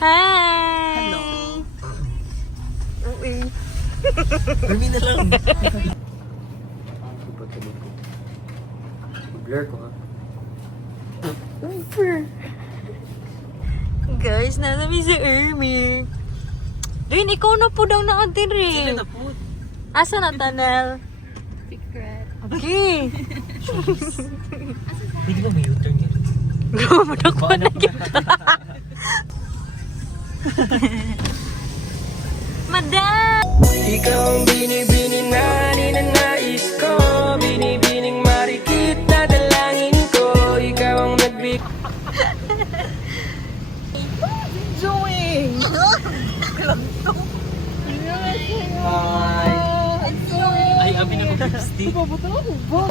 Hi! Hello. Uy. Kami na lang. Blur ko ha. Over. Guys, nasa mi si Ermi. Rin, ikaw na po daw na atin rin. Sila na po. Asa na, Tanel? Secret. Okay. Hindi ba may U-turn yan? Gumadak ko na kita. Madam! Ikaw ang binibini na ninanais ko, binibining marikit na dalangin ko. Ikaw ang nagbig... Doing? Hi. Ay, abi na ko lipstick.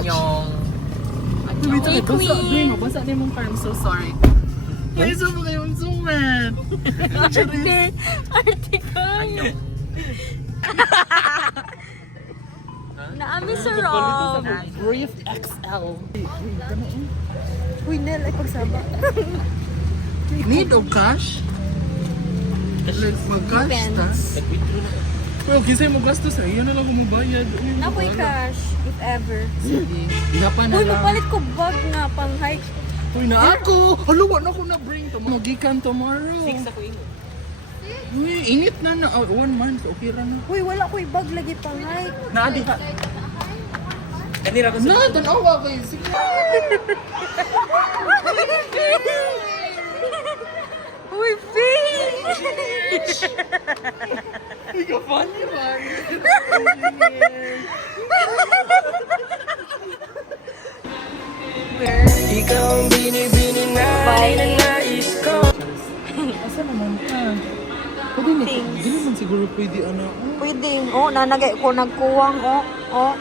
Yung... Wait, basa. Doon mo, basa na yung car. I'm so sorry. May isa mo kayong sumat. Arte. Arte ko. Anyong... Naami sa Rob. Brief XL. Uy, Nel, ay pagsaba. Need of cash? Like, mag-cash ta? Nag-withdraw na ko. Well, kisay mo gastos na. Iyan na lang kumabayad. Napoy cash, if ever. Sige. Ihapa na Uy, lang. mapalit ko bag nga pang hike. Uy, na ako! Halo, wala ko na bring to. Magikan tomorrow. 6 ako ingo. Uy, init na na. 1 month. Okay ra na. Uy, wala ko bag lagi pang hike. Naadi ka. Kanira ko sa... Na, tanawa kayo. Sige. Uy, fish! Ikaw funny man. Ikaw ang binibini na ninanais ko. Asa naman ka? Pwede na. Things. Hindi naman siguro pwede ano. Pwede. Oh, nanagay ko nagkuwang. Oh, oh.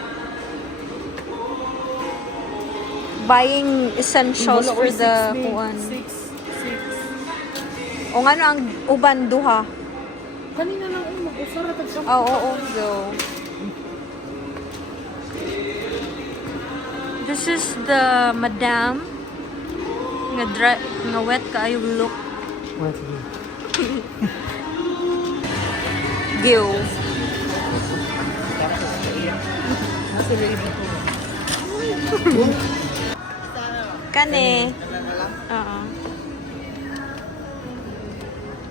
Buying essentials for the kuwan. 6. O nga ang uban duha. Kanina lang mag-usara tag sa. Oo, oo, go. This is the madam. Nga dry, nga wet kaayong look. Gil. Nasa ready ko. Kani. Oo.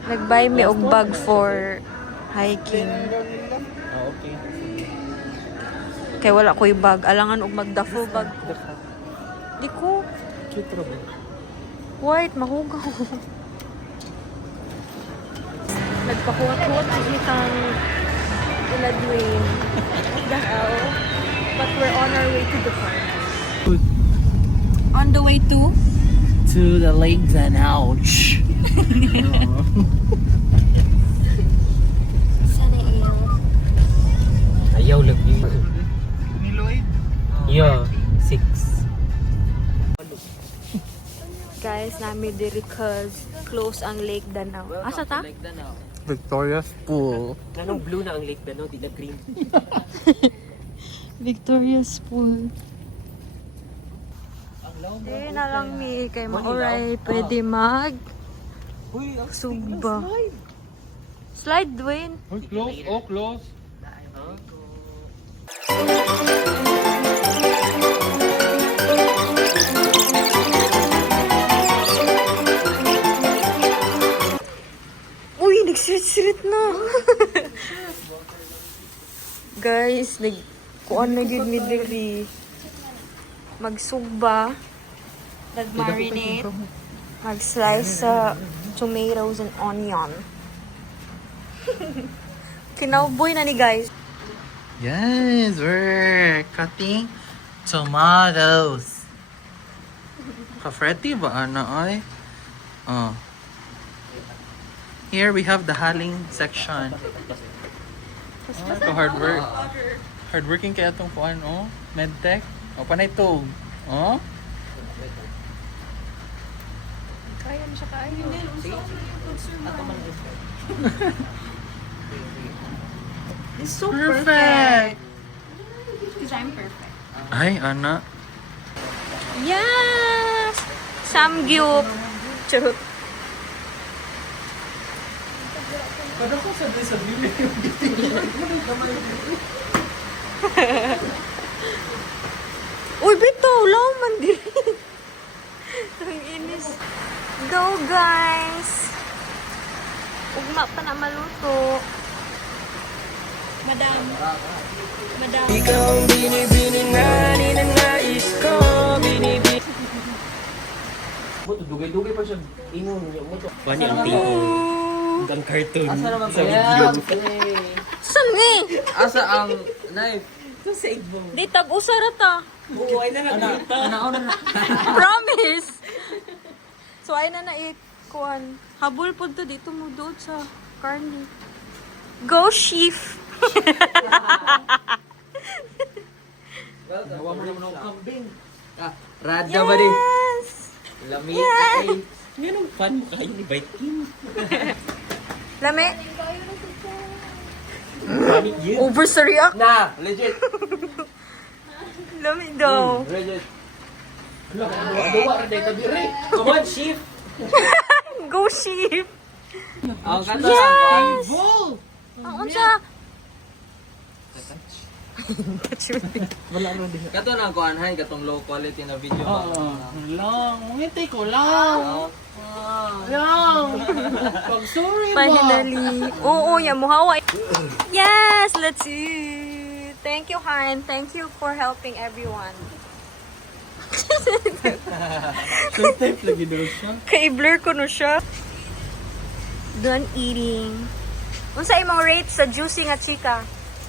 Nag-buy me og bag for hiking. Ah, okay. Kay wala ko'y bag. Alangan og magdafo bag. Di ko. Cute ra ba? White, mahugaw. Nagpakuwat-kuwat ang itang iladwin. Dahaw. But we're on our way to the park. On the way to? To the legs and ouch. Sana iyo. Ayaw lang yun. Niloy? Yeah, 6. Guys, nami diri cause close ang Lake Danau. Asa ta? Like that now. Victoria's Pool. Anong blue na ang lake na no? Di na green. Victoria's Pool. Di na lang mi kay mauray pwede mag Uy, sugba. Slide, Dwayne. Oh, close. Oh, close. Uy, nagsirit-sirit na. Guys, kuan na gid mi diri. Magsugba, nag-marinate, mag-slice sa tomatoes and onion. Kinauboy na ni guys. Yes, we're cutting tomatoes. Kafretti ba ano ay? Oh. Here we have the haling section. Hard work. Hardworking kaya itong kuan, oh. Medtech. O, panay to. Oh. Kaya na siya kaya. It's so perfect. Perfect. Because I'm perfect. Ay, ana. Yes! Samgyup. Charot. Kada ko sa bibig. Uy, bito, law man din. Ang inis. Go, guys! Ugma pa na maluto. Madam. Ikaw ang binibining na ninanais ko. Binibining. Mo to dugay-dugay pa siya. Ingon niya mo to. Bani ang tipo. Ang cartoon Asa naman sa kaya? video. Saan ni? Asa ang knife? Di tag-usara ta. Buhay na nakita. Promise! So, ay na kuan. Habol po to dito mo doon sa carne. Go, Chief! Nawa mo naman ang kambing. Radya ba din? Yes! Lami. Yes! Yan ang fun mo kayo ni Viking. Lame? Bani yun. Over sa react? Na, legit. Lame daw. Legit. Duwa ra day kadiri. Come on, Chief. Go, Chief! Ang kanta Yes! Vol. Ang unsa? Wala ro din. Kato na ko anhay katong low quality na video ba. Lang, ngiti ko lang. Lang. Pag sorry ba. Finally. Oo, yan. Muhawa. Yes! Let's eat! Thank you, Han. Thank you for helping everyone. Short type lagi daw siya. Ka-blur ko no siya. Done eating. Unsa imong rate sa juicy nga chika?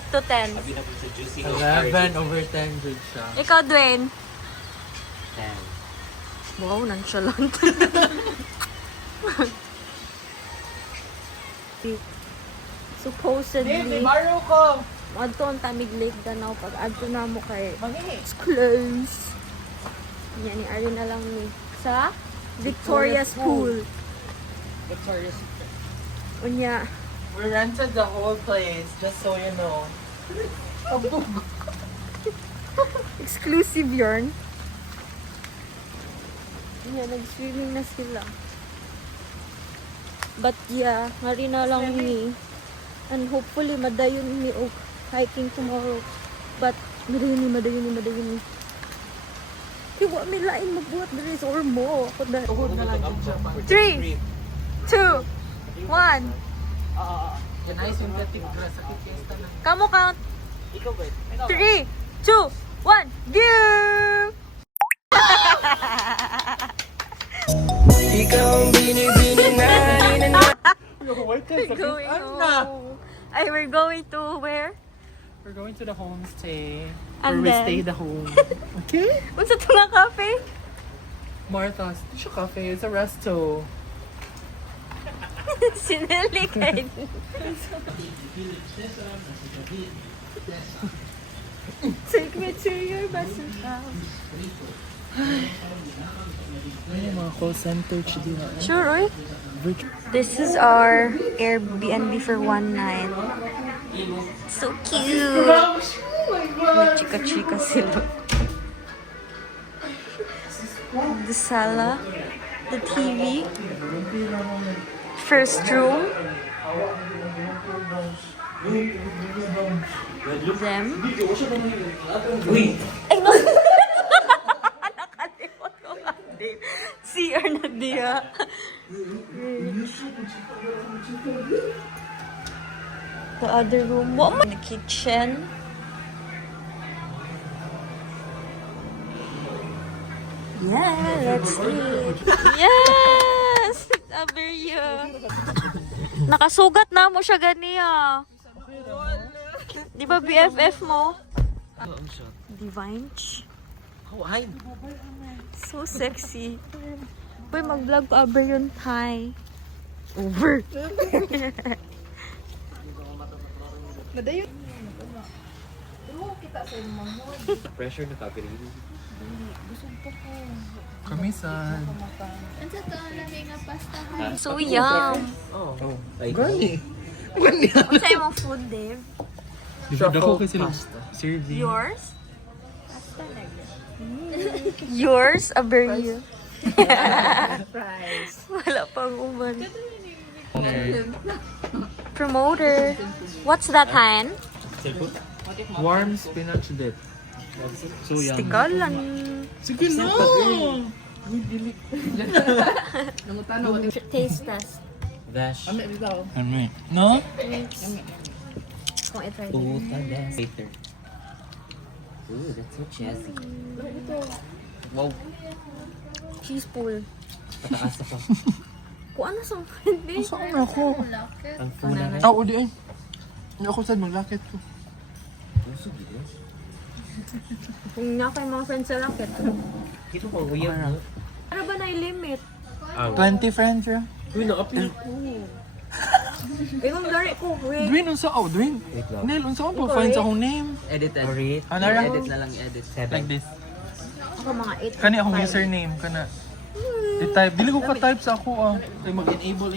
To 10. Sabi na po sa juicy 11 over 10 good siya. Ikaw, Dwayne. Wow, nonchalant. Supposedly, Baro ko. adto ang Tamig Lake Danau pag adto na mo kay it's close. Yan ni Ari na lang ni sa Victoria's Pool. Victoria's Unya, We rented the whole place, just so you know. exclusive yarn. Yan, nag-swimming na sila. But yeah, ngari na lang ni. And hopefully, madayon ni og hiking tomorrow. But, madayon ni. Kaya wa may lain magbuhat na rin or mo. Ako na. Tuhod na lang yung Japan. 3, 2, 1. Can I synthetic grass sa fiesta na? Kamu count. Ikaw ba? 3, 2, 1, go! Ikaw ang binibining na ninanais. We're going home. Ay, we're going to where? We're going to the homestay. And where we then? stay the home. Okay? Unsa to nga cafe? Martha's. It's a cafe. It's a resto. Sinili kay. Take me to your best house. Ano yung mga call center dito? Sure, oy. This is our Airbnb for one night. So cute. May chika-chika sila. The sala, the TV, first room, them. Uy! Ay, no! Nakalimot ko nga din. CR na diya. The other room. What? The kitchen. Yeah, let's eat. Yes! Aberia. Nakasugat na mo siya ganiya. Di ba BFF mo? Divine. Hi. So sexy. Uy, mag-vlog pa ba yun? Hi. Over. Pressure na kapiri. Kamisan. So yum. Oh. Ay, Gani. What's yung food, Dave? Truffle pasta. Serving. Yours? Yours? Aberia. Fries. Wala pang uman. Promoter. What's that, Han? Warm spinach dip. So yummy. Tikalan. Sige na! Taste test. Dash. Ano eh? No? Kung i-try. Puta, dash. Later. Ooh, that's so cheesy. Wow. Cheese pool. Patakas pa. Kung ano sa hindi. Saan ako? Ang funa na. Ah, uli ay. Hindi ako sad maglakit ko. Puso, gila. Kung nga kayo mga friends sa racket. Ito pa, uyag mo. Ano ba na-limit? 20 friends ya. Uy, na-upload. Ikong gari ko, wait. Dwayne, unsa ako? Dwayne? Wait lang. Nel, unsa ako pa find sa akong name? Edited. Sorry. Ano ra? Edit na lang, edit. Like this. Ako mga 8. Kani akong username, kana. I-type. Dili ko ka-type sa ako ah. Ay mag-enable.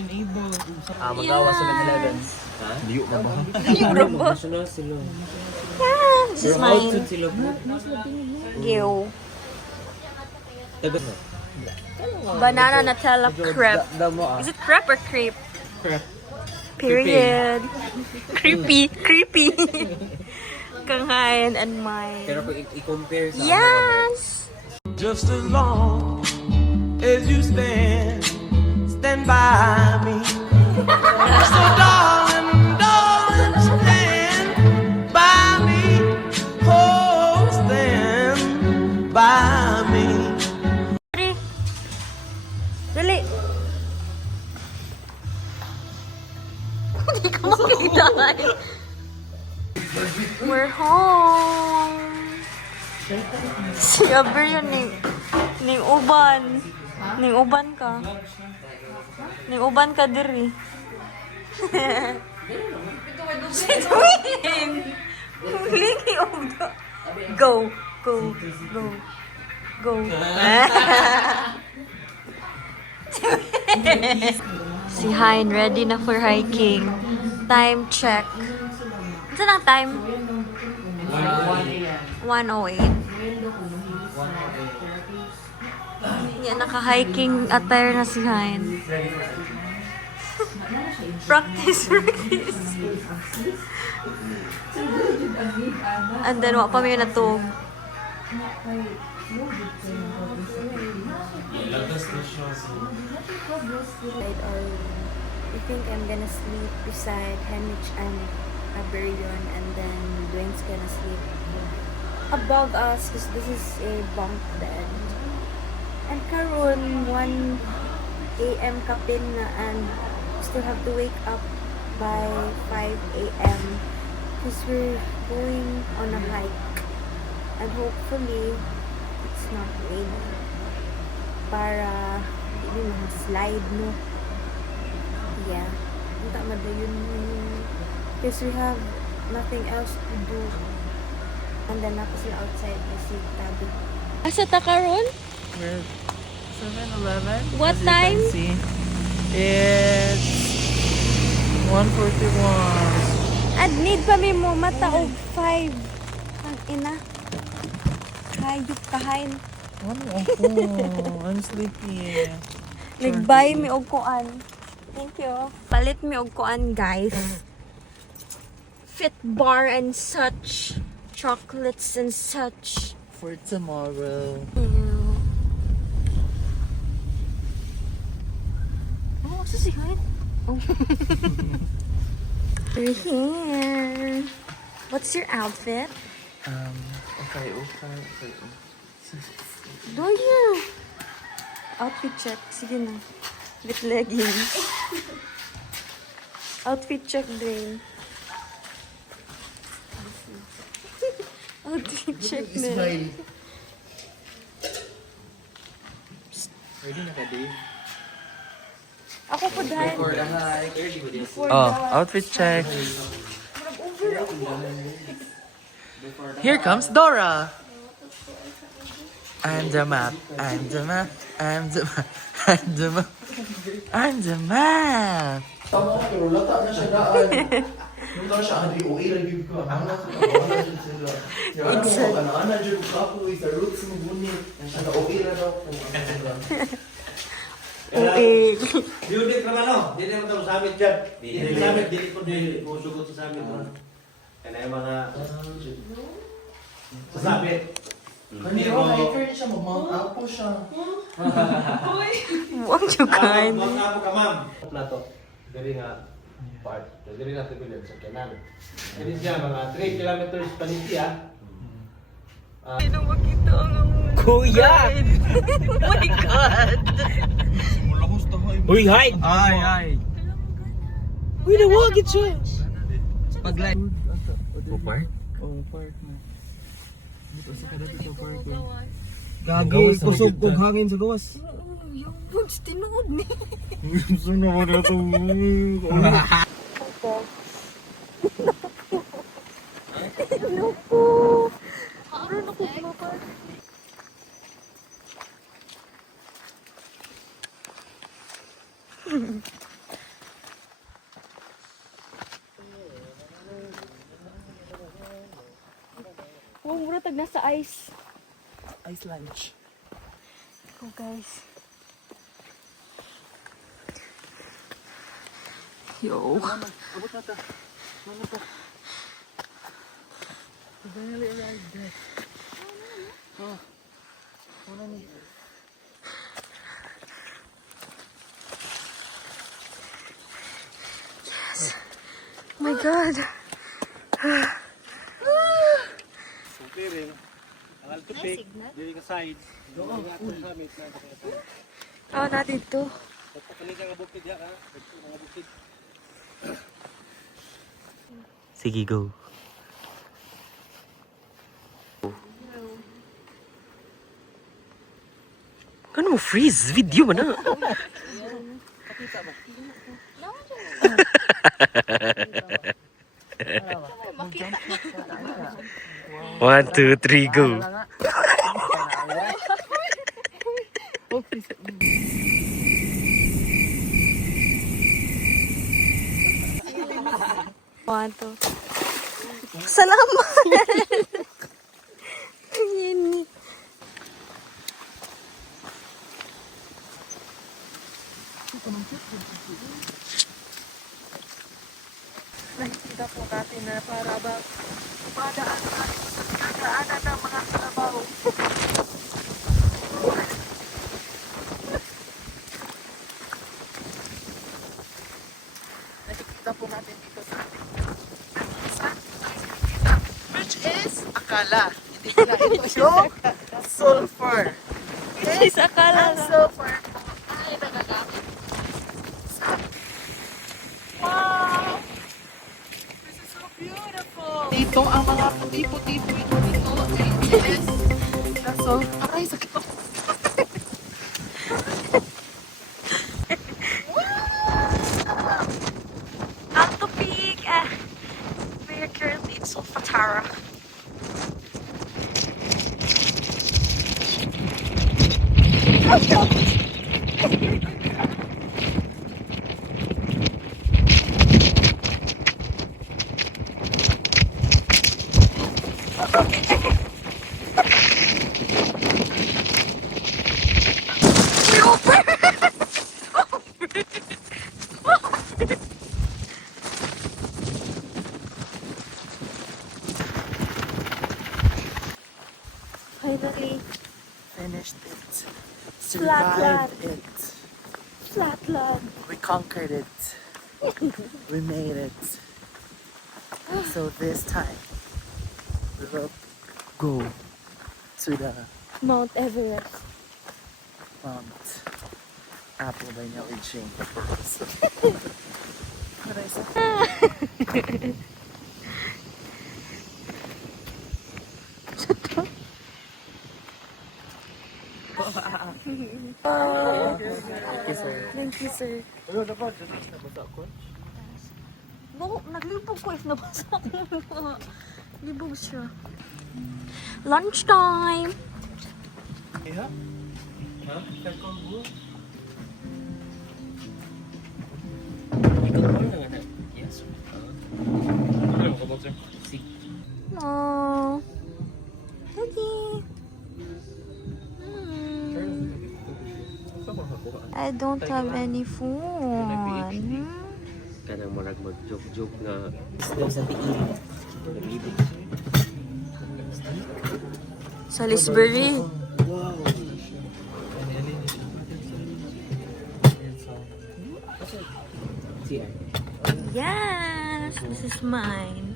Magawa sa 7-Eleven. Ha? Liyo na ba? National sila. This is Pero mine. outfit sila bro. Ew. Tagot na. Banana Nutella crepe. Is it crepe or crepe? Crap. Period. Creepy. Creepy. Kangain and mine. Pero kung i-compare sa Yes! Just as long as you stand by me. So darling, stand by me. Oh, stand by me. Dali. Dali. Hindi ko makita. We're home. Si Aber yun ning uban. Ning uban ka. Ning uban ka diri. Si Twin. Liki Go. Go. Go. Go. Si Hein ready na for hiking. Time check. Saan ang time? 1:08. Yan, naka-hiking attire na si Hein. Practice. And then, wala pa may natog. I think I'm gonna sleep beside Hemich and Aberion, and then Dwayne's gonna sleep above us because this is a bunk bed. And karon 1 a.m. kapin na, and still have to wake up by 5 a.m. because we're going on a hike, and hopefully it's not raining para hindi na slide, no? Yeah, hindi madayon because we have nothing else to do, and then napos sila outside kasi tabi. Asa ta karon? We're 7-Eleven. What As you time? can see, it's 1:41. At need pa mi mo mata og 5. Ang ina. Hayop kahain. Ano ako? I'm sleepy. Nag-buy mi og kuan. Thank you. Palit mi og kuan, guys. Fit bar and such. Chocolates and such. For tomorrow. Oh, what's this behind? Oh. We're here. What's your outfit? Okay. Do you? Outfit check. Sige na. With leggings. Outfit check, Dwayne. Outfit check na. Ready na ka, Dave? Ako po dahil. Outfit check. Here comes Dora. I'm the map. I'm the map. I'm the map. I'm the map. I'm the map. Tama ko, pero lata na siya daan. Nung na siya, hindi okay lang yung ko. Anak ko, wala dyan sila. Yung anak ko, kanaan dyan ko ako, sa roots mo gunit. Ang okay na daw kung ano sila. Uy. Unit naman no? Dili naman ito sa amin dyan. Dili sa amin, dili ko dili. Pusugot sa amin. Kaya yung mga... Sasabit. Kaniro, hiker niya siya, mag-Mount Apo siya. Huwag jukan. Mga apo ka ma'am. Na to. Dili nga part. Dili na tibilin sa kanan. Dili siya mga 3 kilometers paninti ah. Sino makita ang Kuya! Oh my God! Uy, hide! Ay! Uy, nawagit siya! Pag-live. Upar? Oh, park na. Dito sa kada dito park. Gagi, kusog kog hangin sa gawas. Yung bunch, tinuod ni. Gusto naman na ito. Naku. Meron ako kumapar. Oh, mura tag nasa ice. Ice lunch. Go guys. Yo. Abot na ta. Mano ta? Finally arrived guys. Oh. Ano ni? Oh my God. Dili ka side. Oh, na dito. Sige, go. Ano mo freeze? Video mo na. One, two, three, go. One, two. Salamat! Ayan. Nakikita po natin na para ba padaan natin sa pinagdaanan ng mga kalabaw. Nakikita po natin dito sa ating which is akala. Hindi pala ito yung sulfur. Which is akala. Ang sulfur po ay nagagamit. Wow! This is so beautiful! Dito ang mga puti-puti po ito dito. Yes. So, aray, sakit ako. Alto Peak! We are currently in Solfatara. Finally, Finished it. Flat land. Survived it. flatland. We conquered it. We made it. So this time, we will go to the Mount Everest. Mount Apple by now reaching the first. What I said? Thank you, sir. Thank you, sir. No, naglibog ko if nabasa ko. Libog siya. Lunchtime! Ha? Yes. Aww. Doggy. I don't have any phone. Kanang marag mag-joke-joke nga. Daw sa tiin. Nag-ibig. Salisbury. Yes, this is mine.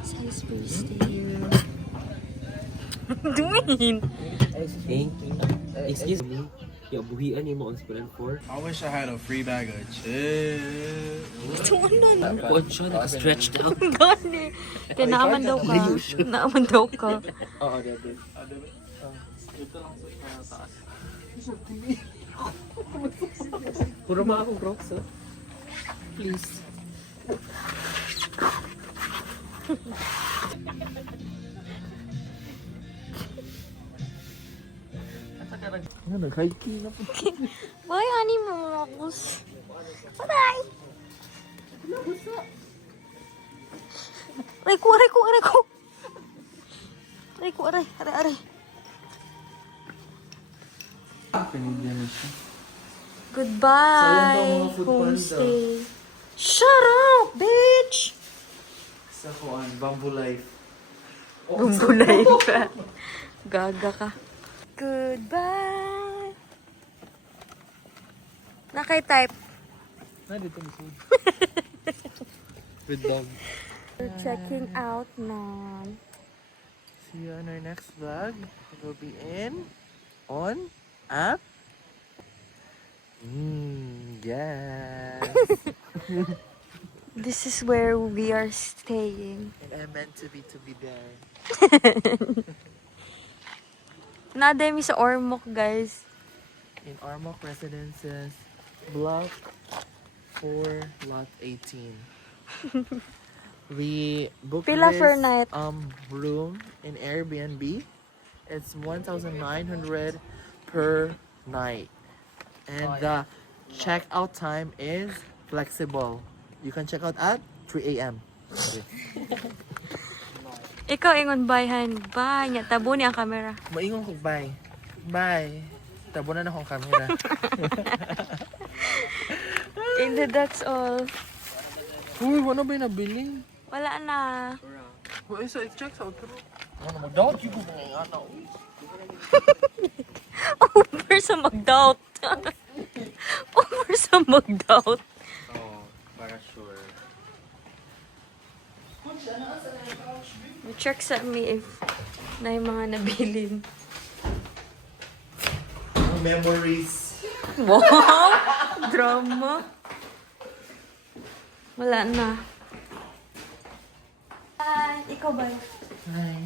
Salisbury Stadium. Doing. Excuse me. Ya, buhian ni mo ang Spiral 4. I wish I had a free bag of chips. Kuan siya, naka-stretched out. Gani. Kaya naaman daw ka. Naaman daw ka. Oo, dede. Puro mga akong Crocs, ha? Please. Nag-hiking na po. Boy, honey mo. Bye-bye. Aray ko. Aray. Goodbye, homestay. Shut up, bitch! Sa kuan, Bamboo Life. Bumbulay pa. Gaga ka. Goodbye. Nakay-type. With dog. We're checking out, mom. See you on our next vlog. It will be on, app. Yes. This is where we are staying. And I'm meant to be there. Nademi sa Ormoc, guys. In Ormoc Residences, Block 4, Lot 18. We booked Pila this per night? room in Airbnb. It's 1,900 per night. And the checkout time is flexible. You can check out at 3 a.m. Ikaw ingon bayhan. Bye. Nya tabo ni ang camera. Maingon ko, bye. Bye. Tabunan akong camera. And that's all. Uy, wala ba yung nabili? Wala na. Well, so it checks out. Ano, mag-doubt yung mga ano. Over sa mag-doubt. Over sa mag-doubt. Oo, para sure. Check sa me if na yung mga nabilin. Memories. Wow! Drama. Wala na. Ikaw ba? Hi.